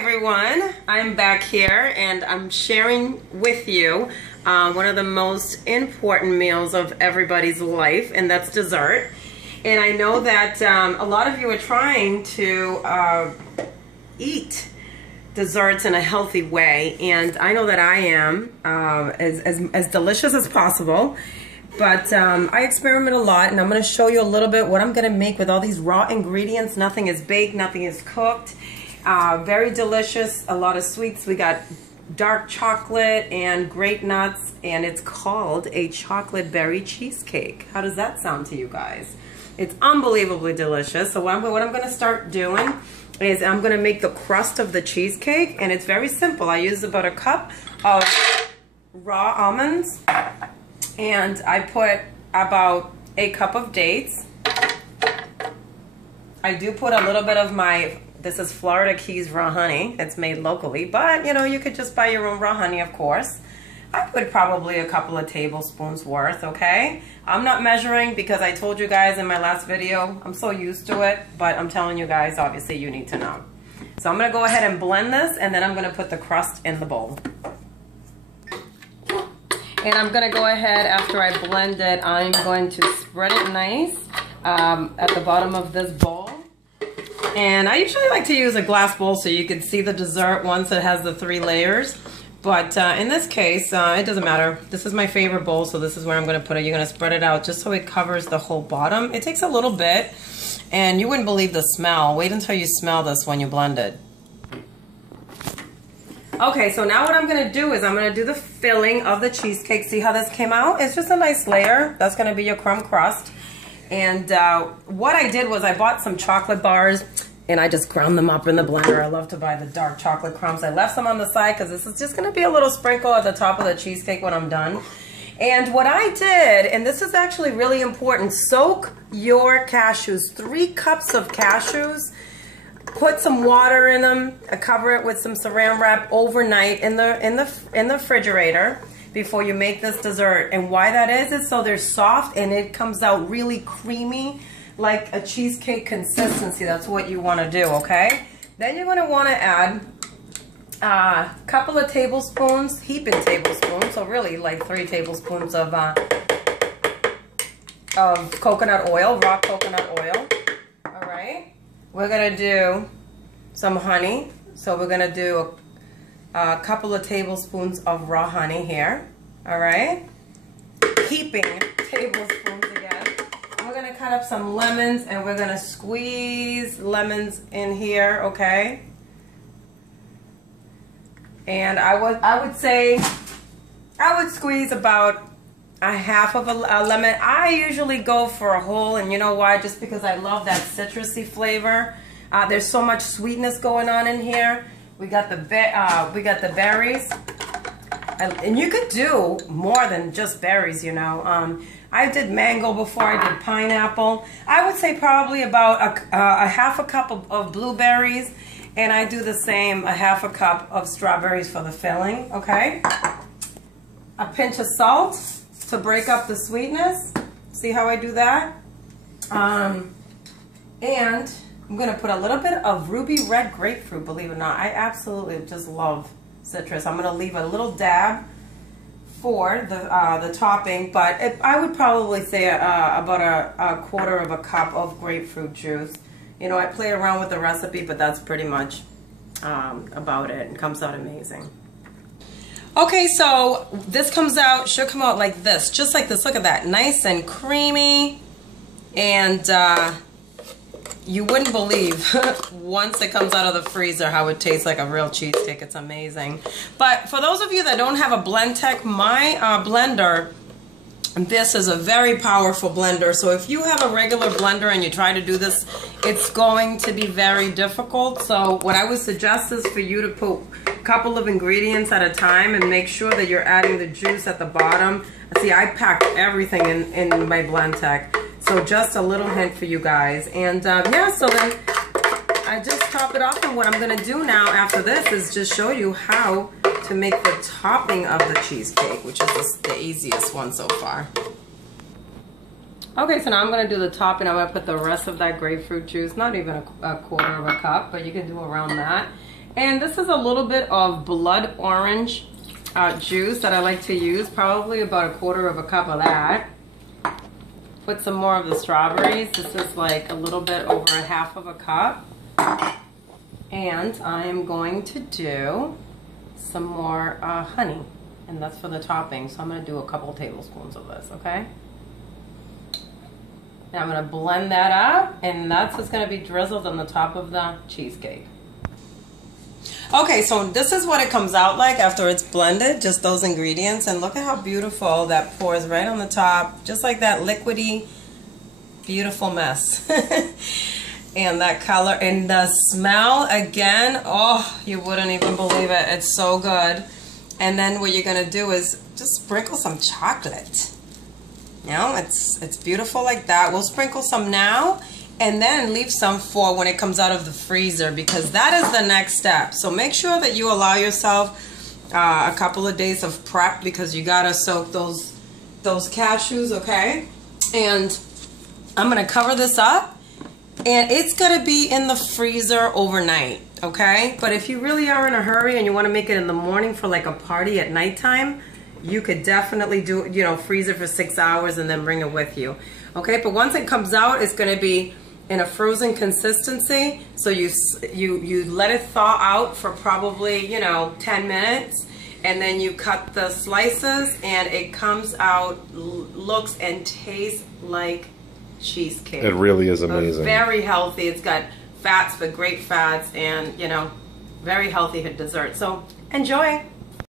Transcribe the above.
everyone, I'm back here and I'm sharing with you one of the most important meals of everybody's life, and that's dessert. And I know that a lot of you are trying to eat desserts in a healthy way, and I know that I am as delicious as possible. But I experiment a lot, and I'm going to show you a little bit what I'm going to make with all these raw ingredients. Nothing is baked, nothing is cooked. Very delicious, a lot of sweets. We got dark chocolate and great nuts, and it's called a chocolate berry cheesecake. How does that sound to you guys? It's unbelievably delicious. So what I'm going to start doing is I'm going to make the crust of the cheesecake, and it's very simple. I use about a cup of raw almonds, and I put about a cup of dates. I do put a little bit of this is Florida Keys raw honey. It's made locally, but you know, you could just buy your own raw honey, of course. I put probably a couple of tablespoons worth, okay? I'm not measuring because I told you guys in my last video, I'm so used to it, but I'm telling you guys, obviously you need to know. So I'm gonna go ahead and blend this, and then I'm gonna put the crust in the bowl. And I'm gonna go ahead, after I blend it, I'm going to spread it nice at the bottom of this bowl. And I usually like to use a glass bowl so you can see the dessert once it has the 3 layers. But in this case, it doesn't matter. This is my favorite bowl, so this is where I'm gonna put it. You're gonna spread it out just so it covers the whole bottom. It takes a little bit, and you wouldn't believe the smell. Wait until you smell this when you blend it. Okay, so now what I'm gonna do is I'm gonna do the filling of the cheesecake. See how this came out? It's just a nice layer. That's gonna be your crumb crust. And what I did was I bought some chocolate bars, and I just ground them up in the blender. I love to buy the dark chocolate crumbs. I left some on the side because this is just gonna be a little sprinkle at the top of the cheesecake when I'm done. And what I did, and this is actually really important, soak your cashews, 3 cups of cashews. Put some water in them, cover it with some saran wrap overnight in the refrigerator before you make this dessert. And why that is so they're soft and it comes out really creamy, like a cheesecake consistency. That's what you want to do, okay? Then you're going to want to add a couple of tablespoons, heaping tablespoons, so really like 3 tablespoons of coconut oil, raw coconut oil. All right. We're going to do some honey. So we're going to do a couple of tablespoons of raw honey here. All right. Heaping tablespoons again. We're going to cut up some lemons, and we're going to squeeze lemons in here, okay? And I would say I would squeeze about a half of a lemon. I usually go for a whole, and you know why? Just because I love that citrusy flavor. There's so much sweetness going on in here. We got the berries, and you could do more than just berries, you know. I did mango before. I did pineapple. I would say probably about a half a cup of blueberries, and I do the same, a half a cup of strawberries for the filling. Okay. A pinch of salt to break up the sweetness. See how I do that? And I'm going to put a little bit of ruby red grapefruit, believe it or not. I absolutely just love citrus. I'm going to leave a little dab for the topping, but I would probably say about a quarter of a cup of grapefruit juice. You know, I play around with the recipe, but that's pretty much about it. It comes out amazing. Okay, so this should come out like this, just like this. Look at that, nice and creamy, and you wouldn't believe once it comes out of the freezer how it tastes like a real cheesecake. It's amazing. But for those of you that don't have a Blendtec, my blender, this is a very powerful blender. So if you have a regular blender and you try to do this, it's going to be very difficult. So what I would suggest is for you to put a couple of ingredients at a time and make sure that you're adding the juice at the bottom. See, I packed everything in my Blendtec. So just a little hint for you guys. And yeah, so then I just top it off. And what I'm going to do now after this is just show you how to make the topping of the cheesecake, which is the easiest one so far. Okay, so now I'm going to do the topping. I'm going to put the rest of that grapefruit juice, not even a quarter of a cup, but you can do around that. And this is a little bit of blood orange juice that I like to use, probably about 1/4 of a cup of that. Put some more of the strawberries. This is like a little bit over 1/2 of a cup. And I am going to do some more honey, and that's for the topping. So I'm going to do a couple tablespoons of this, okay? And I'm going to blend that up, and that's what's going to be drizzled on the top of the cheesecake. Okay, so this is what it comes out like after it's blended, just those ingredients. And look at how beautiful that pours right on the top, just like that liquidy, beautiful mess. And that color and the smell, again, oh, you wouldn't even believe it. It's so good. And then what you're going to do is just sprinkle some chocolate. You know, it's beautiful like that. We'll sprinkle some now. And then leave some for when it comes out of the freezer, because that is the next step. So make sure that you allow yourself a couple of days of prep, because you gotta soak those cashews, okay? And I'm gonna cover this up, and it's gonna be in the freezer overnight, okay? But if you really are in a hurry and you wanna make it in the morning for like a party at nighttime, you could definitely do, you know, freeze it for 6 hours and then bring it with you, okay? But once it comes out, it's gonna be in a frozen consistency. So you let it thaw out for probably, you know, 10 minutes, and then you cut the slices, and it comes out, looks and tastes like cheesecake. It really is amazing. Very healthy. It's got fats, but great fats, and, you know, very healthy dessert. So enjoy.